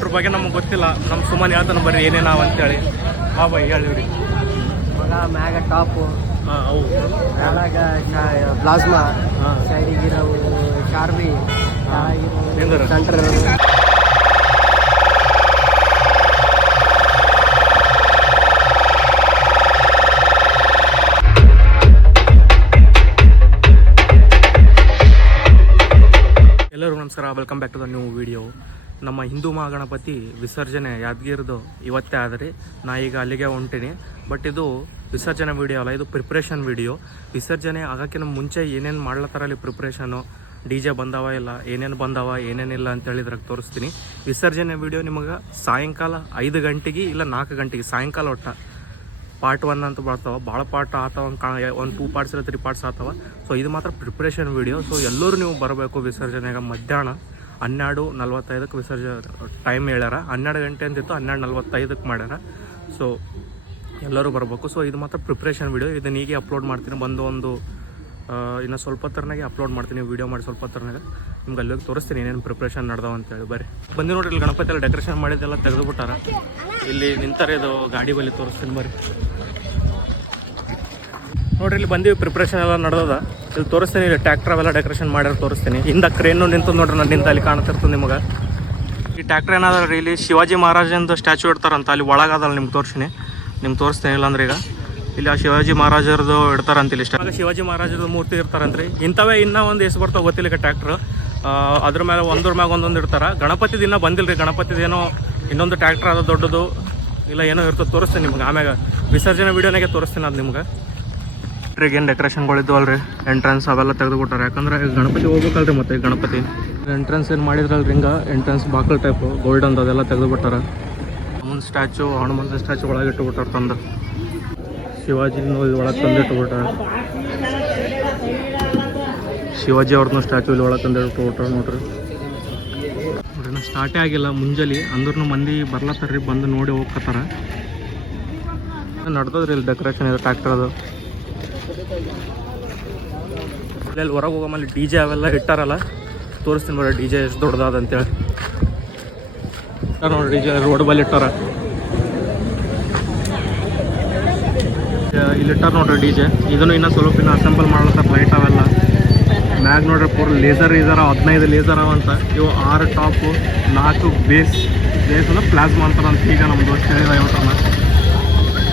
ಅದ್ರ ಬಗ್ಗೆ ನಮ್ಗೆ ಗೊತ್ತಿಲ್ಲ. ನಮ್ಮ ಸುಮ್ಮನೆ ಹೇಳ್ತಾನೆ ಬರ್ರಿ ಏನೇನಾವ ಅಂತೇಳಿ. ಹಾ ಬೈ ಹೇಳಿವ್ರಿ. ಮಗ ಮ್ಯಾಗ ಟಾಪು, ಅವು ಕೆಳಗ ಪ್ಲಾಸ್ಮಾ, ಸೈಡಿಗಿರೋವು ಶಾರ್ಬಿ, ಸೆಂಟ್ರ್ ಇರೋದು. ಎಲ್ಲರಿಗೂ ನಮಸ್ಕಾರ, welcome back to the new video. ನಮ್ಮ ಹಿಂದೂ ಮಹಾಗಣಪತಿ ವಿಸರ್ಜನೆ ಯಾದಗಿರಿದು ಇವತ್ತೇ ಆದರೆ ನಾ ಈಗ ಅಲ್ಲಿಗೆ ಹೊಂಟೀನಿ. ಬಟ್ ಇದು ವಿಸರ್ಜನೆ ವಿಡಿಯೋ ಅಲ್ಲ, ಇದು ಪ್ರಿಪ್ರೇಷನ್ ವಿಡಿಯೋ. ವಿಸರ್ಜನೆ ಆಗೋಕ್ಕಿಂತ ಮುಂಚೆ ಏನೇನು ಮಾಡ್ಲತ್ತಾರ ಅಲ್ಲಿ ಪ್ರಿಪ್ರೇಷನು, ಡಿ ಜೆ ಬಂದವ ಇಲ್ಲ, ಏನೇನು ಬಂದವ ಏನೇನಿಲ್ಲ ಅಂತೇಳಿ ಇದ್ರಾಗ ತೋರಿಸ್ತೀನಿ. ವಿಸರ್ಜನೆ ವಿಡಿಯೋ ನಿಮಗೆ ಸಾಯಂಕಾಲ 5 ಗಂಟೆಗೆ ಇಲ್ಲ 4 ಗಂಟೆಗೆ ಸಾಯಂಕಾಲ ಒಟ್ಟ ಪಾರ್ಟ್ 1 ಅಂತ ಬರ್ತಾವ. ಭಾಳ ಪಾರ್ಟ್ ಆತವ, ಒಂದು 2 ಪಾರ್ಟ್ಸ್ ಇಲ್ಲ 3 ಪಾರ್ಟ್ಸ್ ಆತವ. ಸೊ ಇದು ಮಾತ್ರ ಪ್ರಿಪ್ರೇಷನ್ ವಿಡಿಯೋ. ಸೊ ಎಲ್ಲರೂ ನೀವು ಬರಬೇಕು ವಿಸರ್ಜನೆಗೆ. ಮಧ್ಯಾಹ್ನ 12:45 ವಿಸರ್ಜನೆ ಟೈಮ್ ಹೇಳ್ಯಾರ. 12 ಗಂಟೆ ಅಂತಿತ್ತು, 12:45 ಮಾಡ್ಯಾರ. ಸೊ ಎಲ್ಲರೂ ಬರಬೇಕು. ಸೊ ಇದು ಮಾತ್ರ ಪ್ರಿಪ್ರೇಷನ್ ವಿಡಿಯೋ. ಇದನ್ನ ಹೀಗೆ ಅಪ್ಲೋಡ್ ಮಾಡ್ತೀನಿ. ಒಂದು ಇನ್ನು ಸ್ವಲ್ಪ ಹೊತ್ತರ್ನಾಗೆ ಅಪ್ಲೋಡ್ ಮಾಡ್ತೀನಿ ವಿಡಿಯೋ ಮಾಡಿ. ಸ್ವಲ್ಪ ಹೊತ್ತರ್ನಾಗೆ ನಿಮ್ಗೆ ಅಲ್ಲಿಗೆ ತೋರಿಸ್ತೀನಿ ಏನೇನು ಪ್ರಿಪ್ರೇಷನ್ ನಡೆದವ ಅಂತೇಳಿ. ಬರ್ರಿ ಬಂದು ನೋಡ್ರಿ, ಇಲ್ಲಿ ಗಣಪತಿ ಎಲ್ಲ ಡೆಕೋರೇಷನ್ ಮಾಡಿದ್ದೆಲ್ಲ ತೆಗೆದುಬಿಟ್ಟಾರ. ಇಲ್ಲಿ ನಿಂತಾರೆ, ಇದು ಗಾಡಿ ಬಳಿ ತೋರಿಸ್ತೀನಿ ಬರ್ರಿ. ನೋಡ್ರಿ ಇಲ್ಲಿ ಬಂದೀವಿ, ಪ್ರಿಪ್ರೇಷನ್ ಎಲ್ಲ ನಡೆದ. ಇಲ್ಲಿ ತೋರಿಸ್ತೀನಿ, ಇಲ್ಲಿ ಟ್ರ್ಯಾಕ್ಟರ್ ಅವೆಲ್ಲ ಡೆಕೋರೇಷನ್ ಮಾಡ್ಯಾರ ತೋರಿಸ್ತೀನಿ. ಹಿಂದ ಕ್ರೇನು ನಿಂತು ನೋಡ್ರಿ, ನನ್ನಿಂದ ಅಲ್ಲಿ ಕಾಣ್ತಿರ್ತದೆ ನಿಮಗೆ. ಈ ಟ್ರ್ಯಾಕ್ಟರ್ ಏನಾದ್ರೆ ಇಲ್ಲಿ ಶಿವಾಜಿ ಮಹಾರಾಜಂದು ಸ್ಟ್ಯಾಚು ಇಡ್ತಾರಂತ, ಅಲ್ಲಿ ಒಳಗಾದಲ್ಲ ನಿಮ್ಗೆ ತೋರಿಸ್ತೀನಿ. ನಿಮ್ಗೆ ತೋರಿಸ್ತೇನೆ ಇಲ್ಲಾಂದ್ರೆ ಈಗ ಇಲ್ಲಿ ಆ ಶಿವಾಜಿ ಮಹಾರಾಜರದು ಇಡ್ತಾರಂತ. ಇಲ್ಲಿ ಶಿವಾಜಿ ಮಹಾರಾಜರದ ಮೂರ್ತಿ ಇರ್ತಾರಂತ್ರಿ. ಇಂಥವೇ ಇನ್ನೂ ಒಂದು ಎಷ್ಟು ಬರ್ತಾವೆ ಗೊತ್ತಿಲ್ಲ ಈಗ ಟ್ರ್ಯಾಕ್ಟರ್. ಅದ್ರ ಮೇಲೆ ಒಂದ್ರ ಮ್ಯಾಗ ಒಂದೊಂದು ಇಡ್ತಾರ. ಗಣಪತಿದು ಇನ್ನೂ ಬಂದಿಲ್ಲ ರೀ. ಗಣಪತಿದೇನೋ ಇನ್ನೊಂದು ಟ್ರ್ಯಾಕ್ಟರ್ ಅದು ದೊಡ್ಡದು ಇಲ್ಲ ಏನೋ ಇರ್ತದೆ, ತೋರಿಸ್ತೀನಿ ನಿಮ್ಗೆ ಆಮ್ಯಾಗ ವಿಸರ್ಜನೆ ವೀಡಿಯೋನಾಗೆ ತೋರಿಸ್ತೀನಿ ಅದು ನಿಮ್ಗೆ. ಏನು ಡೆಕೋರೇಷನ್ಗಳಿದ್ವಲ್ರಿ, ಎಂಟ್ರೆನ್ಸ್ ಅವೆಲ್ಲ ತೆಗೆದುಬಿಟ್ಟಾರೆ. ಯಾಕಂದ್ರೆ ಗಣಪತಿ ಹೋಗ್ಬೇಕಲ್ರಿ. ಮತ್ತೆ ಗಣಪತಿ ಎಂಟ್ರೆನ್ಸ್ ಏನು ಮಾಡಿದ್ರಲ್ರಿ, ಹಿಂಗೆ ಎಂಟ್ರೆನ್ಸ್ ಬಾಕಲ್ ಟೈಪು ಗೋಲ್ಡನ್ ಅದೆಲ್ಲ ತೆಗೆದುಬಿಟ್ಟಾರ. ಹನುಮಂತ ಸ್ಟ್ಯಾಚು, ಹನುಮಂತ ಸ್ಟ್ಯಾಚು ಒಳಗೆ ಇಟ್ಟುಬಿಟ್ಟಾರೆ ತಂದು. ಶಿವಾಜಿ ಒಳಗೆ ತಂದಿಟ್ಟುಬಿಟ್ಟಾರೆ. ಶಿವಾಜಿ ಅವ್ರನ್ನ ಸ್ಟ್ಯಾಚು ಇಲ್ಲಿ ಒಳಗೆ ತಂದು ಇಟ್ಬಿಟ್ಟಾರೆ ನೋಡ್ರಿ. ನೋಡ್ರಿ ನಾ ಸ್ಟಾರ್ಟೇ ಆಗಿಲ್ಲ ಮುಂಜಾನೆ, ಅಂದ್ರೂ ಮಂದಿ ಬರ್ಲತ್ತಾರ್ರಿ, ಬಂದು ನೋಡಿ ಹೋಗ್ಕತ್ತಾರ. ನಡ್ದದ್ರಿ ಇಲ್ಲಿ ಡೆಕೋರೇಷನ್ ಇದೆ ಟ್ರ್ಯಾಕ್ಟರ್ ಅದು. ಇಲ್ಲಿ ಹೊರಗೆ ಹೋಗೋ ಮೇಲೆ ಡಿ ಜೆ ಅವೆಲ್ಲ ಇಟ್ಟಾರಲ್ಲ, ತೋರಿಸ್ತೀನಿ ಬರ್ರಿ ಡಿ ಜೆ ಎಷ್ಟು ದೊಡ್ಡದಾದ ಅಂತೇಳಿ. ನೋಡ್ರಿ ಡಿ ಜೆ ರೋಡ್ ಬಲ್ಲಿ ಇಟ್ಟಾರ. ಇಲ್ಲಿ ಇಟ್ಟಾರ ನೋಡ್ರಿ ಡಿ ಜೆ. ಇದನ್ನು ಇನ್ನೂ ಸ್ವಲ್ಪ ಇನ್ನು ಅಸೆಂಬಲ್ ಮಾಡ್ಲತ್ತಾರ. ಲೈಟ್ ಅವೆಲ್ಲ ಮ್ಯಾಗ್ ನೋಡ್ರಿ ಪೂರ ಲೇಸರ್ ಇದಾರ, 15 ಲೇಸರ್ ಅವಂತ. ಇವು 6 ಟಾಪು, 4 ಬೇಸ್ ಅಂದ್ರೆ ಪ್ಲಾಸ್ಮಾ ಅಂತಾರಂತ. ಈಗ ನಮ್ಮ ದೋಸ್ತ ಹೇಳಿದ ಇವತ್ತನ್ನ.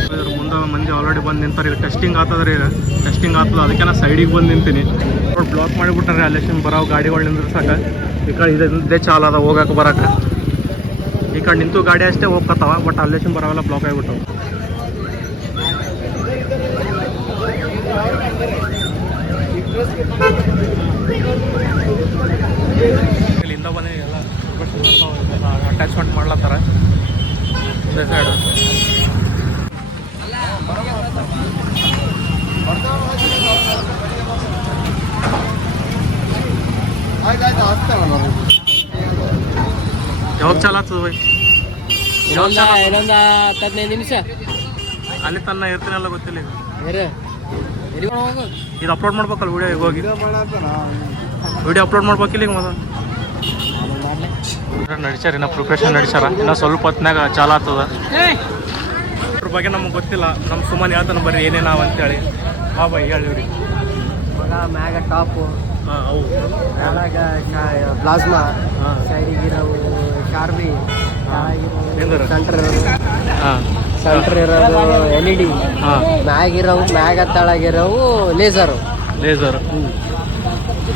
ಇದ್ರ ಮುಂದೆ ಮಂದಿ ಆಲ್ರೆಡಿ ಬಂದು ನಿಂತಾರೆ. ಈಗ ಟೆಸ್ಟಿಂಗ್ ಆಗ್ತದ್ರಿ, ಈಗ ಟೆಸ್ಟಿಂಗ್ ಆಗ್ತದ. ಅದಕ್ಕೆ ನಾ ಸೈಡಿಗೆ ಬಂದು ನಿಂತೀನಿ. ಬ್ಲಾಕ್ ಮಾಡಿಬಿಟ್ಟಾರೆ ಅಲ್ಲೇಶನ್ ಬರೋ ಗಾಡಿಗಳು ನಿಂದ್ರಸಾಕ. ಈ ಕಡೆ ಇದೇ ಚಾಲ ಅದ ಹೋಗಕ್ಕೆ ಬರೋಕೆ. ಈ ಕಡೆ ನಿಂತು ಗಾಡಿ ಅಷ್ಟೇ ಹೋಗ್ಕತ್ತಾವ, ಬಟ್ ಅಲ್ಲೇಶನ್ ಬರೋವೆಲ್ಲ ಬ್ಲಾಕ್ ಆಗಿಬಿಟ್ಟವು. ಇಲ್ಲಿಂದ ಬಂದು ಎಲ್ಲ ಅಟ್ಯಾಚ್ಮೆಂಟ್ ಮಾಡ್ಲತ್ತಾರ ಇದೇ ಸೈಡ್. ಯಾವಾಗ ಚಾಲ ಆಗ್ತದ ಬೈ? ಇನ್ನೊಂದು 15 ನಿಮಿಷ ಅಲ್ಲಿ ತನ್ನ ಇರ್ತೀನಲ್ಲ ಗೊತ್ತಿಲ್ಲ. ಈಗ ಹೋಗು. ಇದು ಅಪ್ಲೋಡ್ ಮಾಡ್ಬೇಕಲ್ಲ ವಿಡಿಯೋ. ಈಗ ಹೋಗಿ ವಿಡಿಯೋ ಅಪ್ಲೋಡ್ ಮಾಡ್ಬೇಕಿಲ್ಲ ಈಗ ಮೊದಲು. ನಡಿಸ್ಯಾರ, ಇನ್ನು ಪ್ರಿಪ್ರೇಷನ್ ನಡಿಸ್ಯಾರ. ಇನ್ನೂ ಸ್ವಲ್ಪ ಹೊತ್ತಿನಾಗ ಚಾಲ ಆಗ್ತದ. ಅದ್ರ ಬಗ್ಗೆ ನಮ್ಗೆ ಗೊತ್ತಿಲ್ಲ. ನಮ್ಮ ಸುಮ್ಮನೆ ಹೇಳ್ತಾನೆ ಬರ್ರಿ ಏನೇನಾವ ಅಂತೇಳಿ. ಹಾ ಬೈ ಹೇಳಿವ್ರಿ. ಮಗ ಮ್ಯಾಗ ಟಾಪು, ಅವು ಕೆಳಗ ಪ್ಲಾಸ್ಮಾ, ಸೈಡಿಗಿರೋವು ಶಾರ್ಬಿ, ಸೆಂಟ್ರ್ ಇರೋದು, ಸೆಂಟ್ರ್ ಇರೋದು LED, ಮ್ಯಾಗಿರೋವು ಮ್ಯಾಗ ತಳಗಿರೋವು ಲೇಸರು.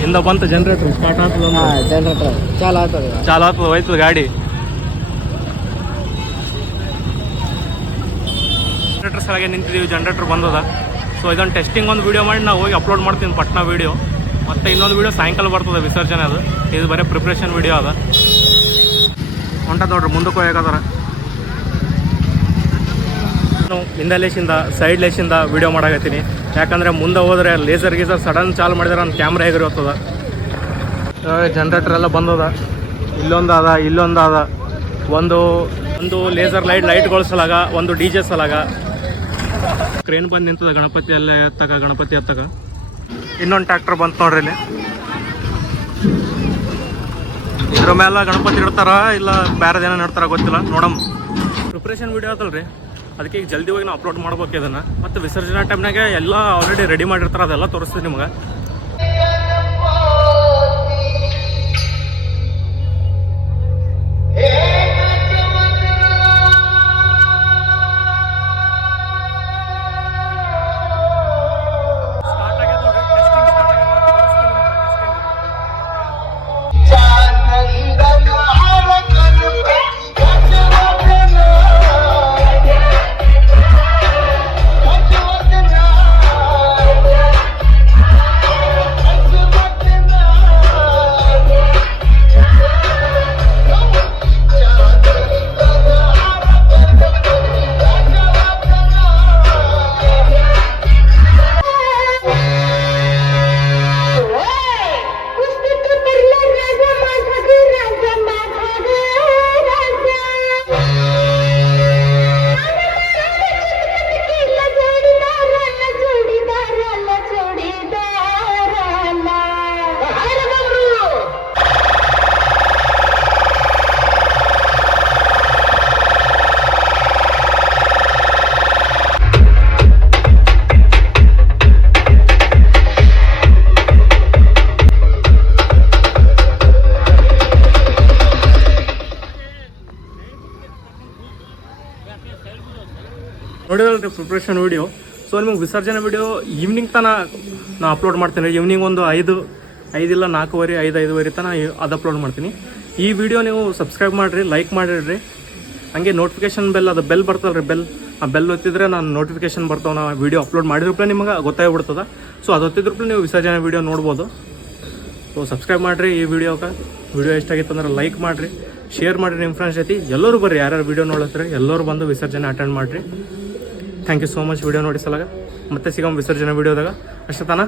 ಹಿಂದ ಬಂತ ಜನರೇಟರ್ ಸ್ಟಾರ್ಟ್ ಆಗ್ತದ. ಜನರೇಟರ್ ಚಾಲು ಆಗ್ತದೆ, ಹೋಯ್ತದ ಗಾಡಿ. ಜನರೇಟರ್ ಸಲಗೆ ನಿಂತಿದ್ದೀವಿ, ಜನರೇಟರ್ ಬಂದದ. ಸೊ ಇದೊಂದು ಟೆಸ್ಟಿಂಗ್ ಒಂದು ವೀಡಿಯೋ ಮಾಡಿ ನಾವು ಹೋಗಿ ಅಪ್ಲೋಡ್ ಮಾಡ್ತೀನಿ ಪಟ್ನಾ ವೀಡಿಯೋ. ಮತ್ತು ಇನ್ನೊಂದು ವೀಡಿಯೋ ಸಾಯಂಕಾಲ ಬರ್ತದೆ ವಿಸರ್ಜನೆ. ಅದು ಇದು ಬರೀ ಪ್ರಿಪ್ರೇಷನ್ ವೀಡಿಯೋ ಅದ. ಹೊಂಟದ ನೋಡ್ರಿ, ಮುಂದಕ್ಕೆ ಹೋಗದಾರ. ನಾನು ಹಿಂದೆ ಲೇಸಿಂದ ಸೈಡ್ ಲೇಸಿಂದ ವೀಡಿಯೋ ಮಾಡಾಕತ್ತೀನಿ. ಯಾಕಂದರೆ ಮುಂದೆ ಹೋದರೆ ಲೇಸರ್ ಗೀಸರ್ ಸಡನ್ ಚಾಲು ಮಾಡಿದ್ರೆ ನನ್ನ ಕ್ಯಾಮ್ರಾ ಹೇಗಿರುತ್ತದ. ಜನ್ರೇಟರ್ ಎಲ್ಲ ಬಂದದ. ಇಲ್ಲೊಂದು ಅದ. ಒಂದು ಲೇಸರ್ ಲೈಟ್ಗಳ ಸಲಾಗ, ಒಂದು ಡಿ ಜೆ ಸಲಾಗ. ಕ್ರೇನ್ ಬಂದು ನಿಂತದ ಗಣಪತಿ ಹತ್ತಕ. ಇನ್ನೊಂದು ಟ್ರ್ಯಾಕ್ಟರ್ ಬಂತು ನೋಡ್ರಿ ಇಲ್ಲಿ. ಇದ್ರ ಮೇಲೆ ಗಣಪತಿ ಇಡ್ತಾರ ಇಲ್ಲ ಬೇರೆದೇನೋ ಇಡ್ತಾರ ಗೊತ್ತಿಲ್ಲ, ನೋಡಮ್. ಪ್ರಿಪ್ರೇಷನ್ ವಿಡಿಯೋ ಆತಲ್ರಿ, ಅದಕ್ಕೆ ಈಗ ಜಲ್ದಿ ಹೋಗಿ ನಾವು ಅಪ್ಲೋಡ್ ಮಾಡ್ಬೇಕು ಇದನ್ನು. ಮತ್ತು ವಿಸರ್ಜನಾ ಟೈಮ್ನಾಗೆ ಎಲ್ಲ ಆಲ್ರೆಡಿ ರೆಡಿ ಮಾಡಿರ್ತಾರೆ, ಅದೆಲ್ಲ ತೋರಿಸ್ತೀನಿ ನಿಮ್ಗೆ. ನೋಡಿದ್ರಲ್ರಿ ಪ್ರಿಪ್ರೇಷನ್ ವಿಡಿಯೋ. ಸೊ ನಿಮಗೆ ವಿಸರ್ಜನೆ ವಿಡಿಯೋ ಈವ್ನಿಂಗ್ ತನಕ ನಾನು ಅಪ್ಲೋಡ್ ಮಾಡ್ತೀನಿ. ಈವ್ನಿಂಗ್ ಒಂದು 5 4:30 5:05 ತನಕ ಅದು ಅಪ್ಲೋಡ್ ಮಾಡ್ತೀನಿ. ಈ ವಿಡಿಯೋ ನೀವು ಸಬ್ಸ್ಕ್ರೈಬ್ ಮಾಡಿರಿ, ಲೈಕ್ ಮಾಡಿರಿ. ಹಂಗೆ ನೋಟಿಫಿಕೇಶನ್ ಬೆಲ್, ಅದು ಬೆಲ್ ಬರ್ತಲ್ರಿ, ಆ ಬೆಲ್ ಒತ್ತಿದ್ರೆ ನಾನು ನೋಟಿಫಿಕೇಶನ್ ಬರ್ತಾವೆ. ನಾವು ವಿಡಿಯೋ ಅಪ್ಲೋಡ್ ಮಾಡಿದ್ರಪ್ಲೆ ನಿಮಗೆ ಗೊತ್ತಾಗ್ಬಿಡ್ತದೆ. ಸೊ ಅದು ಒತ್ತಿದ್ರಪ್ಲೆ ನೀವು ವಿಸರ್ಜನೆ ವಿಡಿಯೋ ನೋಡ್ಬೋದು. ಸೊ ಸಬ್ಸ್ಕ್ರೈಬ್ ಮಾಡಿರಿ. ಈ ವಿಡಿಯೋಗೆ ವಿಡಿಯೋ ಎಷ್ಟಾಗಿತ್ತು ಅಂದ್ರೆ ಲೈಕ್ ಮಾಡಿರಿ, ಶೇರ್ ಮಾಡಿರಿ ನಿಮ್ಮ ಫ್ರೆಂಡ್ಸ್ ಜೊತೆ. ಎಲ್ಲರೂ ಬರ್ರಿ, ಯಾರ್ಯಾರು ವಿಡಿಯೋ ನೋಡ್ತಾರೆ ಎಲ್ಲರೂ ಬಂದು ವಿಸರ್ಜನೆ ಅಟೆಂಡ್ ಮಾಡಿರಿ. Thank you so much video ನೋಡಿ ಸಲಾಗ. ಮತ್ತೆ ಸಿಗಮ್ ವಿಸರ್ಜನೆ ವಿಡಿಯೋದಾಗ. ಅಷ್ಟೇ ತಾನ.